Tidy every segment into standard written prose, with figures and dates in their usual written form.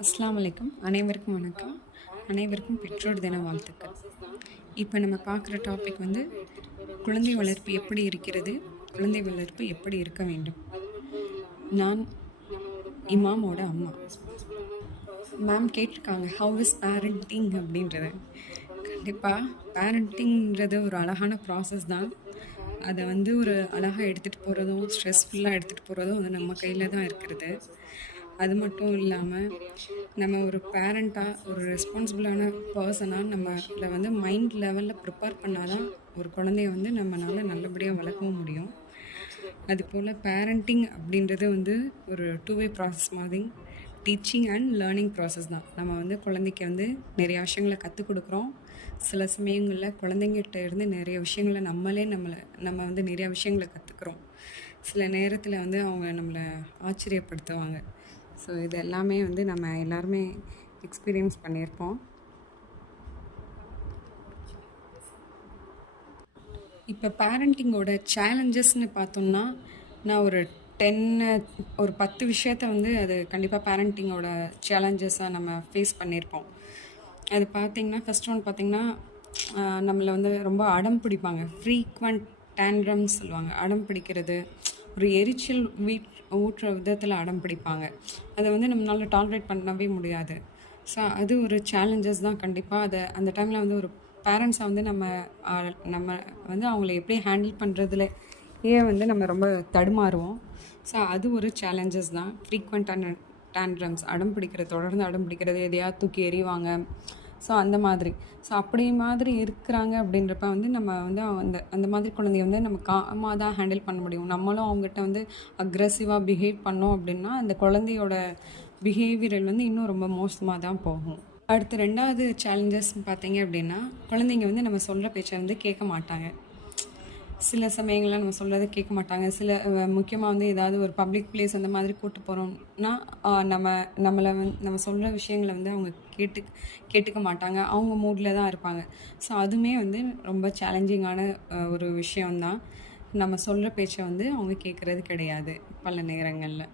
அஸ்ஸலாமு அலைக்கும். அனைவருக்கும் வணக்கம். அனைவருக்கும் பெற்றோர் தின வாழ்த்துக்கள். இப்போ நம்ம பார்க்குற டாபிக் வந்து குழந்தை வளர்ப்பு எப்படி இருக்கிறது, குழந்தை வளர்ப்பு எப்படி இருக்க வேண்டும். நான் இமாமோட அம்மா. மேம் கேட்டிருக்காங்க ஹவ் இஸ் பேரண்டிங் அப்படின்றது. கண்டிப்பாக பேரண்டிங்கிறது ஒரு அழகான ப்ராசஸ் தான். அதை வந்து ஒரு அழகாக எடுத்துகிட்டு போகிறதும் ஸ்ட்ரெஸ்ஃபுல்லாக எடுத்துகிட்டு போகிறதும் வந்து நம்ம கையில் தான் இருக்கிறது. அது மட்டும் இல்லாமல் நம்ம ஒரு பேரண்ட்டாக ஒரு ரெஸ்பான்சிபிளான பர்சனாக நம்மளை வந்து மைண்ட் லெவலில் ப்ரிப்பேர் பண்ணால் தான் ஒரு குழந்தைய வந்து நம்மளால் நல்லபடியாக வளர்க்கவும் முடியும். அதுபோல் பேரண்டிங் அப்படின்றது வந்து ஒரு டூ-வே ப்ராசஸ் மாதிரி டீச்சிங் அண்ட் லேர்னிங் ப்ராசஸ் தான். நம்ம வந்து குழந்தைக்கு வந்து நிறையா விஷயங்களை கற்றுக் கொடுக்குறோம். சில சமயங்களில் குழந்தைங்கிட்ட இருந்து நிறைய விஷயங்களை நம்ம வந்து நிறையா விஷயங்களை கற்றுக்குறோம். சில நேரத்தில் வந்து அவங்க நம்மளை ஆச்சரியப்படுத்துவாங்க. ஸோ இது எல்லாமே வந்து நம்ம எல்லாருமே எக்ஸ்பீரியன்ஸ் பண்ணியிருப்போம். இப்போ பேரண்டிங்கோட சேலஞ்சஸ்ன்னு பார்த்தோம்னா நான் ஒரு 10 விஷயத்த வந்து அது கண்டிப்பாக பேரண்டிங்கோட சேலஞ்சஸாக நம்ம ஃபேஸ் பண்ணியிருப்போம். அது பார்த்திங்கன்னா ஃபஸ்ட் ஒன் பார்த்திங்கன்னா நம்மளை வந்து ரொம்ப அடம் பிடிப்பாங்க. ஃப்ரீக்வெண்ட் டேண்ட்ரம்ஸ் சொல்லுவாங்க. அடம் பிடிக்கிறது, ஒரு எரிச்சல் ஊட்டுற விதத்தில் அடம் பிடிப்பாங்க. அதை வந்து நம்மளால் டாலரேட் பண்ணவே முடியாது. ஸோ அது ஒரு சேலஞ்சஸ் தான் கண்டிப்பாக. அந்த டைமில் வந்து ஒரு பேரண்ட்ஸை வந்து நம்ம வந்து அவங்கள எப்படி ஹேண்டில் பண்ணுறதுல வந்து நம்ம ரொம்ப தடுமாறுவோம். ஸோ அது ஒரு சேலஞ்சஸ் தான். ஃப்ரீக்வெண்ட்டான டேண்ட்ரம்ஸ், அடம் பிடிக்கிறது, தொடர்ந்து அடம் பிடிக்கிறது, எதையாவது தூக்கி எறிவாங்க. ஸோ அந்த மாதிரி அப்படி மாதிரி இருக்கிறாங்க அப்படின்றப்ப வந்து நம்ம வந்து அந்த மாதிரி குழந்தைய வந்து நம்ம காமாக தான் ஹேண்டில் பண்ண முடியும். நம்மளும் அவங்ககிட்ட வந்து அக்ரெசிவாக பிஹேவ் பண்ணோம் அப்படின்னா அந்த குழந்தையோட பிஹேவியர் வந்து இன்னும் ரொம்ப மோசமாக தான் போகும். அடுத்து 2வது சேலஞ்சஸ் பார்த்தீங்க அப்படின்னா குழந்தைங்க வந்து நம்ம சொல்கிற பேச்சை வந்து கேட்க மாட்டாங்க. சில சமயங்களில் நம்ம சொல்கிறத கேட்க மாட்டாங்க. முக்கியமாக வந்து ஏதாவது ஒரு பப்ளிக் பிளேஸ் அந்த மாதிரி கூப்பிட்டு போகிறோம்னா நம்ம சொல்கிற விஷயங்களை வந்து அவங்க கேட்டுக்க மாட்டாங்க. அவங்க மூடில் தான் இருப்பாங்க. ஸோ அதுவுமே வந்து ரொம்ப சேலஞ்சிங்கான ஒரு விஷயம்தான். நம்ம சொல்கிற பேச்சை வந்து அவங்க கேட்குறது கிடையாது பல நேரங்களில்.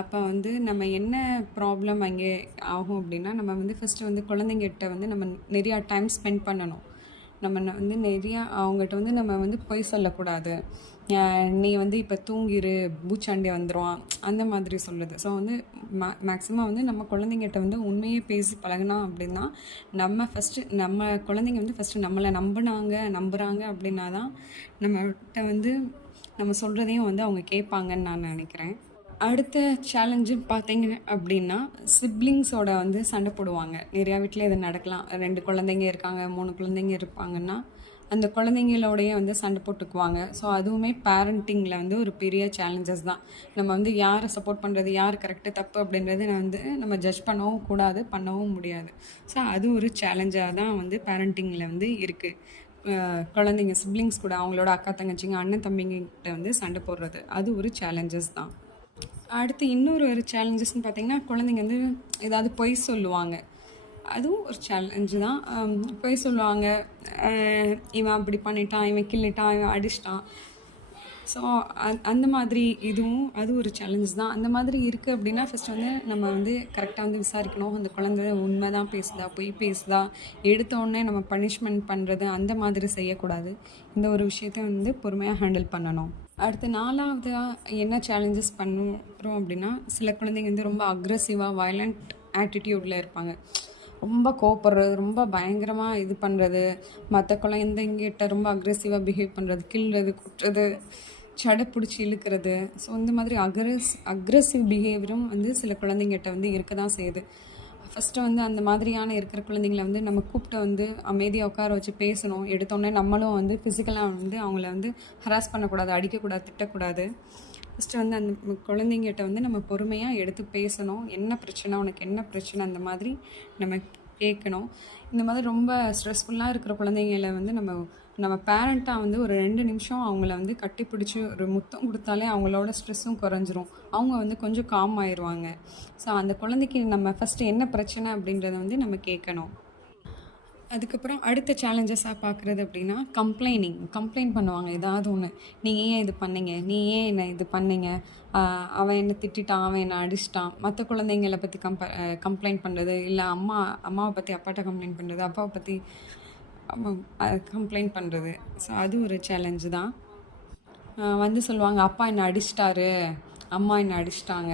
அப்போ வந்து நம்ம என்ன ப்ராப்ளம் அங்கே ஆகும் அப்படின்னா நம்ம வந்து ஃபஸ்ட்டு வந்து குழந்தைங்கிட்ட வந்து நம்ம நிறையா டைம் ஸ்பெண்ட் பண்ணணும். நம்ம வந்து நிறையா அவங்ககிட்ட வந்து நம்ம வந்து பொய் சொல்லக்கூடாது. நீ வந்து இப்போ தூங்கிரு, பூச்சாண்டி வந்துடுவான், அந்த மாதிரி சொல்லுது. ஸோ வந்து மேக்ஸிமம் வந்து நம்ம குழந்தைங்கிட்ட வந்து உண்மையை பேசி பழகினா அப்படின்னா நம்ம குழந்தைங்க வந்து ஃபஸ்ட்டு நம்மளை நம்புகிறாங்க அப்படின்னா தான் நம்மகிட்ட வந்து நம்ம சொல்கிறதையும் வந்து அவங்க கேட்பாங்கன்னு நான் நினைக்கிறேன். அடுத்த சேலஞ்சு பார்த்தீங்க அப்படின்னா சிப்ளிங்ஸோட வந்து சண்டை போடுவாங்க. நிறையா வீட்டில் இது நடக்கலாம். 2 குழந்தைங்க இருக்காங்க, 3 குழந்தைங்க இருப்பாங்கன்னா அந்த குழந்தைங்களோடையே வந்து சண்டை போட்டுக்குவாங்க. ஸோ அதுவுமே பேரண்டிங்கில் வந்து ஒரு பெரிய சேலஞ்சஸ் தான். நம்ம வந்து யாரை சப்போர்ட் பண்ணுறது, யார் கரெக்டு தப்பு அப்படின்றது நம்ம ஜட்ஜ் பண்ணவும் கூடாது, பண்ணவும் முடியாது. ஸோ அது ஒரு சேலஞ்சாக தான் வந்து பேரண்டிங்கில் வந்து இருக்குது. குழந்தைங்க சிப்ளிங்ஸ் கூட அவங்களோட அக்கா தங்கச்சிங்க அண்ணன் தம்பிங்கிட்ட வந்து சண்டை போடுறது அது ஒரு சேலஞ்சஸ் தான். அடுத்து இன்னொரு சேலஞ்சஸ்ன்னு பார்த்திங்கன்னா குழந்தைங்க வந்து ஏதாவது பொய் சொல்லுவாங்க. அதுவும் ஒரு சேலஞ்சு தான். பொய் சொல்லுவாங்க. இவன் அப்படி பண்ணிட்டான், இவன் கிள்ளிட்டான், இவன் அடிச்சிட்டான். ஸோ அந்த மாதிரி அது ஒரு சேலஞ்ச் தான். அந்த மாதிரி இருக்குது அப்படின்னா ஃபஸ்ட் வந்து நம்ம வந்து கரெக்டாக வந்து விசாரிக்கணும். அந்த குழந்தை உண்மை தான் பேசுதா, பொய் பேசுதா, எடுத்தோடனே நம்ம பனிஷ்மெண்ட் பண்ணுறது அந்த மாதிரி செய்யக்கூடாது. இந்த ஒரு விஷயத்தையும் வந்து பொறுமையாக ஹேண்டில் பண்ணணும். அடுத்து 4வதாக என்ன சேலஞ்சஸ் பண்ணுறோம் அப்படின்னா சில குழந்தைங்க வந்து ரொம்ப அக்ரெசிவாக வயலண்ட் ஆட்டிடியூடில் இருப்பாங்க. ரொம்ப கோவப்படுறது, ரொம்ப பயங்கரமாக இது பண்ணுறது, மற்ற குழந்தைங்கிட்ட ரொம்ப அக்ரெசிவாக பிஹேவ் பண்ணுறது, கிள்றது, குட்டுறது, சடை பிடிச்சி இழுக்கிறது. ஸோ இந்த மாதிரி அக்ரெசிவ் பிஹேவியரும் வந்து சில குழந்தைங்கிட்ட வந்து இருக்க தான் செய்யுது. ஃபஸ்ட்டு வந்து அந்த மாதிரியான இருக்கிற குழந்தைங்கள வந்து நம்ம கூப்பிட்டு வந்து அமைதியாக உட்கார வச்சு பேசணும். எடுத்தோடனே நம்மளும் வந்து ஃபிசிக்கலாக வந்து அவங்கள வந்து ஹராஸ் பண்ணக்கூடாது, அடிக்கக்கூடாது, திட்டக்கூடாது. ஃபஸ்ட்டு வந்து அந்த குழந்தைங்கிட்ட வந்து நம்ம பொறுமையாக எடுத்து பேசணும். என்ன பிரச்சனை, உனக்கு என்ன பிரச்சனை, அந்த மாதிரி நம்ம கேட்கணும். இந்த மாதிரி ரொம்ப ஸ்ட்ரெஸ்ஃபுல்லாக இருக்கிற குழந்தைங்கள வந்து நம்ம பேரண்ட்டாக வந்து ஒரு 2 நிமிஷம் அவங்கள வந்து கட்டிப்பிடிச்சி ஒரு முத்தம் கொடுத்தாலே அவங்களோட ஸ்ட்ரெஸ்ஸும் குறைஞ்சிரும். அவங்க வந்து கொஞ்சம் காம் ஆயிடுவாங்க. ஸோ அந்த குழந்தைக்கு நம்ம ஃபஸ்ட்டு என்ன பிரச்சனை அப்படின்றத வந்து நம்ம கேட்கணும். அதுக்கப்புறம் அடுத்த சேலஞ்சஸாக பார்க்குறது அப்படின்னா கம்ப்ளைண்ட் பண்ணுவாங்க ஏதாவது ஒன்று. நீங்கள் ஏன் இது பண்ணீங்க, நீ ஏன் என்ன இது பண்ணீங்க, அவன் என்ன திட்டிட்டான், அவன் என்ன அடிச்சிட்டான், மற்ற குழந்தைங்களை பற்றி கம்ப்ளைண்ட் பண்ணுறது, இல்லை அம்மாவை பற்றி அப்பாட்ட கம்ப்ளைண்ட் பண்ணுறது, அப்பாவை பற்றி கம்ப்ளைண்ட் பண்ணுறது. ஸோ அது ஒரு சேலஞ்சு தான். வந்து சொல்லுவாங்க, அப்பா என்னை அடிச்சிட்டாரு, அம்மா என்னை அடிச்சிட்டாங்க,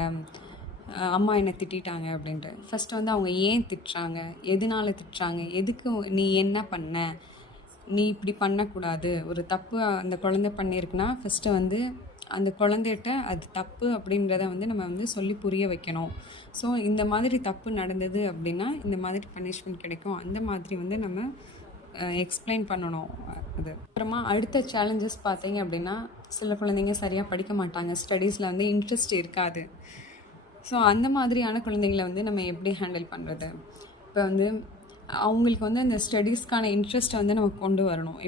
அம்மா என்னை திட்டாங்க அப்படின்ட்டு. ஃபஸ்ட்டு வந்து அவங்க ஏன் திட்டுறாங்க, எதனால திட்டுறாங்க, எதுக்கு நீ என்ன பண்ண, நீ இப்படி பண்ணக்கூடாது, ஒரு தப்பு அந்த குழந்தை பண்ணியிருக்குன்னா ஃபஸ்ட்டு வந்து அந்த குழந்தைகிட்ட அது தப்பு அப்படின்றத வந்து நம்ம வந்து சொல்லி புரிய வைக்கணும். ஸோ இந்த மாதிரி தப்பு நடந்தது அப்படின்னா இந்த மாதிரி பனிஷ்மெண்ட் கிடைக்கும், அந்த மாதிரி வந்து நம்ம எக்ஸ்பிளைன் பண்ணணும். அது அப்புறமா அடுத்த சேலஞ்சஸ் பார்த்தீங்க அப்படின்னா, சில குழந்தைங்க சரியாக படிக்க மாட்டாங்க, ஸ்டடீஸில் வந்து இன்ட்ரெஸ்ட் இருக்காது. ஸோ அந்த மாதிரியான குழந்தைங்களை வந்து நம்ம எப்படி ஹேண்டில் பண்ணுறது? இப்போ வந்து அவங்களுக்கு வந்து அந்த ஸ்டடீஸ்க்கான இன்ட்ரெஸ்ட்டை வந்து நம்ம கொண்டு வரணும்.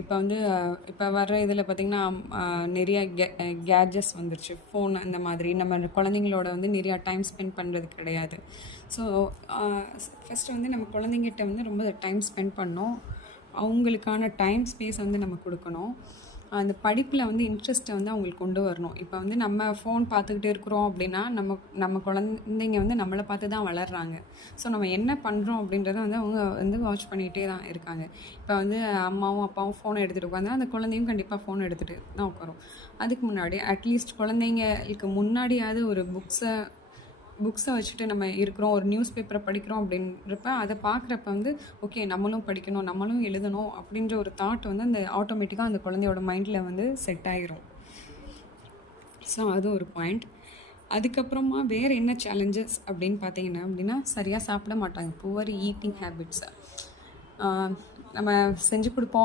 இப்போ வர்ற இதில் பார்த்திங்கன்னா நிறைய கேட்ஜெட்ஸ் வந்துருச்சு, ஃபோன் அந்த மாதிரி. நம்ம குழந்தைங்களோட வந்து நிறையா டைம் ஸ்பெண்ட் பண்ணுறது கிடையாது. ஸோ ஃபஸ்ட்டு வந்து நம்ம குழந்தைங்கிட்ட வந்து ரொம்ப டைம் ஸ்பெண்ட் பண்ணோம், அவங்களுக்கான டைம் ஸ்பேஸ் வந்து நம்ம கொடுக்கணும். அந்த படிப்பில் வந்து இன்ட்ரெஸ்ட்டை வந்து அவங்களுக்கு கொண்டு வரணும். இப்போ வந்து நம்ம ஃபோன் பார்த்துக்கிட்டே இருக்கிறோம் அப்படின்னா நம்ம குழந்தைங்க வந்து நம்மளை பார்த்து தான் வளர்கிறாங்க. ஸோ நம்ம என்ன பண்ணுறோம் அப்படின்றத வந்து அவங்க வந்து வாட்ச் பண்ணிகிட்டே தான் இருக்காங்க. இப்போ வந்து அம்மாவும் அப்பாவும் ஃபோனை எடுத்துகிட்டு உட்காந்தா அந்த குழந்தையும் கண்டிப்பாக ஃபோன் எடுத்துகிட்டு தான் உட்காரும். அதுக்கு முன்னாடி அட்லீஸ்ட் குழந்தைங்களுக்கு முன்னாடியாவது ஒரு புக்ஸை வச்சுட்டு நம்ம இருக்கிறோம், ஒரு நியூஸ் பேப்பரை படிக்கிறோம் அப்படின்றப்ப அதை பார்க்குறப்ப வந்து ஓகே நம்மளும் படிக்கணும், நம்மளும் எழுதணும் அப்படின்ற ஒரு தாட் வந்து அந்த ஆட்டோமேட்டிக்காக அந்த குழந்தையோட மைண்டில் வந்து செட் ஆகிரும். ஸோ அது ஒரு பாயிண்ட். அதுக்கப்புறமா வேறு என்ன சேலஞ்சஸ் அப்படின்னு பார்த்தீங்கன்னா அப்படின்னா, சரியாக சாப்பிட மாட்டாங்க, புவர் ஈட்டிங் ஹேபிட்ஸை நம்ம செஞ்சு கொடுப்போம்